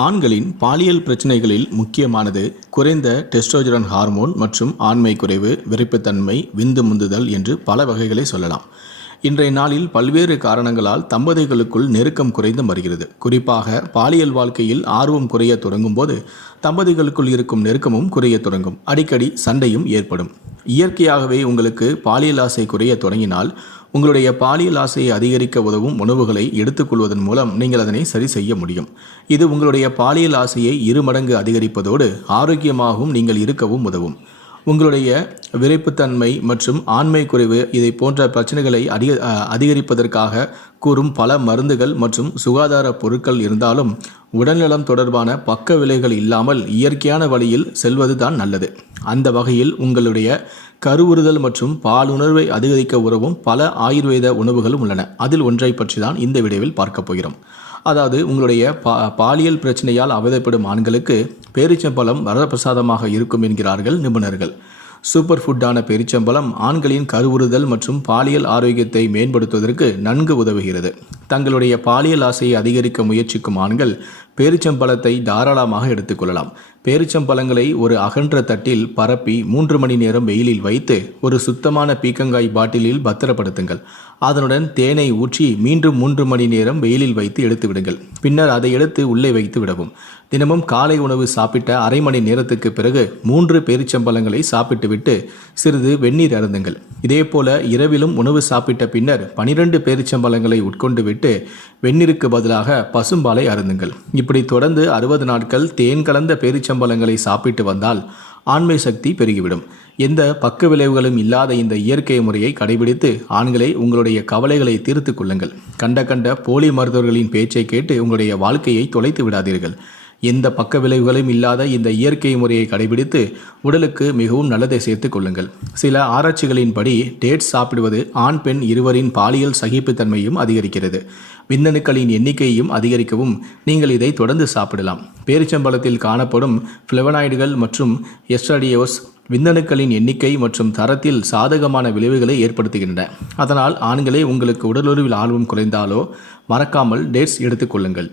ஆண்களின் பாலியல் பிரச்சனைகளில் முக்கியமானது குறைந்த டெஸ்டோஸ்டெரான் ஹார்மோன் மற்றும் ஆண்மை குறைவு, விறைப்புத்தன்மை, விந்து முந்துதல் என்று பல வகைகளை சொல்லலாம். இன்றைய நாளில் பல்வேறு காரணங்களால் தம்பதிகளுக்குள் நெருக்கம் குறைந்து வருகிறது. குறிப்பாக பாலியல் வாழ்க்கையில் ஆர்வம் குறைய தொடங்கும் போது தம்பதிகளுக்குள் இருக்கும் நெருக்கமும் குறைய தொடங்கும். அடிக்கடி சண்டையும் ஏற்படும். இயற்கையாகவே உங்களுக்கு பாலியல் ஆசை குறைய தொடங்கினால் உங்களுடைய பாலியல் ஆசையை அதிகரிக்க உதவும் உணவுகளை எடுத்துக்கொள்வதன் மூலம் நீங்கள் அதனை சரி செய்ய முடியும். இது உங்களுடைய பாலியல் ஆசையை 2 மடங்கு அதிகரிப்பதோடு ஆரோக்கியமாகவும் நீங்கள் இருக்கவும் உதவும். உங்களுடைய விறைப்புத்தன்மை மற்றும் ஆண்மை குறைவு இதை போன்ற பிரச்சனைகளை அதிகரிப்பதற்காக கூறும் பல மருந்துகள் மற்றும் சுகாதார பொருட்கள் இருந்தாலும் உடல்நலம் தொடர்பான பக்க விளைவுகள் இல்லாமல் இயற்கையான வழியில் செல்வது தான் நல்லது. அந்த வகையில் உங்களுடைய கருவுறுதல் மற்றும் பாலுணர்வை அதிகரிக்க உதவும் பல ஆயுர்வேத உணவுகளும் உள்ளன. அதில் ஒன்றை பற்றி தான் இந்த வீடியோவில் பார்க்க போகிறோம். அதாவது உங்களுடைய பாலியல் பிரச்சனையால் அவதிப்படும் ஆண்களுக்கு பேரிச்சம்பழம் வரப்பிரசாதமாக இருக்கும் என்கிறார்கள் நிபுணர்கள். சூப்பர் ஃபுட்டான பேரிச்சம்பழம் ஆண்களின் கருவுறுதல் மற்றும் பாலியல் ஆரோக்கியத்தை மேம்படுத்துவதற்கு நன்கு உதவுகிறது. தங்களுடைய பாலியல் ஆசையை அதிகரிக்க முயற்சிக்கும் ஆண்கள் பேரிச்சம்பழத்தை தாராளமாக எடுத்துக்கொள்ளலாம். பேரிச்சம்பழங்களை ஒரு அகன்ற தட்டில் பரப்பி 3 மணி நேரம் வெயிலில் வைத்து ஒரு சுத்தமான பீக்கங்காய் பாட்டிலில் பத்திரப்படுத்துங்கள். அதனுடன் தேனை ஊற்றி மீண்டும் 3 மணி நேரம் வெயிலில் வைத்து எடுத்து விடுங்கள். பின்னர் அதை எடுத்து உள்ளே வைத்து விடவும். தினமும் காலை உணவு சாப்பிட்ட அரை மணி நேரத்துக்கு பிறகு 3 பேரிச்சம்பழங்களை சாப்பிட்டுவிட்டு சிறிது வெந்நீர் அருந்துங்கள். இதேபோல இரவிலும் உணவு சாப்பிட்ட பின்னர் 12 பேரிச்சம்பழங்களை உட்கொண்டு விட்டு வெந்நீருக்கு பதிலாக பசும்பாலை அருந்துங்கள். இப்படி தொடர்ந்து 60 நாட்கள் தேன் கலந்த பேரிச்சம்பழங்களை சாப்பிட்டு வந்தால் ஆண்மை சக்தி பெருகிவிடும். எந்த பக்க விளைவுகளும் இல்லாத இந்த இயற்கை முறையை கடைபிடித்து ஆண்களை உங்களுடைய கவலைகளை தீர்த்து கொள்ளுங்கள். கண்ட போலி மருத்துவர்களின் பேச்சை கேட்டு உங்களுடைய வாழ்க்கையை தொலைத்து விடாதீர்கள். எந்த பக்க விளைவுகளும் இல்லாத இந்த இயற்கை முறையை கடைபிடித்து உடலுக்கு மிகவும் நல்லதை சேர்த்து கொள்ளுங்கள். சில ஆராய்ச்சிகளின்படி டேட்ஸ் சாப்பிடுவது ஆண் பெண் இருவரின் பாலியல் சகிப்புத்தன்மையும் அதிகரிக்கிறது. விந்தணுக்களின் எண்ணிக்கையும் அதிகரிக்கவும் நீங்கள் இதை தொடர்ந்து சாப்பிடலாம். பேரிச்சம்பழத்தில் காணப்படும் ஃப்ளவனாய்டுகள் மற்றும் எஸ்ட்ராடியோஸ் விந்தணுக்களின் எண்ணிக்கை மற்றும் தரத்தில் சாதகமான விளைவுகளை ஏற்படுத்துகின்றன. அதனால் ஆண்களே உங்களுக்கு உடலுறவில் ஆர்வம் குறைந்தாலோ மறக்காமல் டேட்ஸ் எடுத்துக்கொள்ளுங்கள்.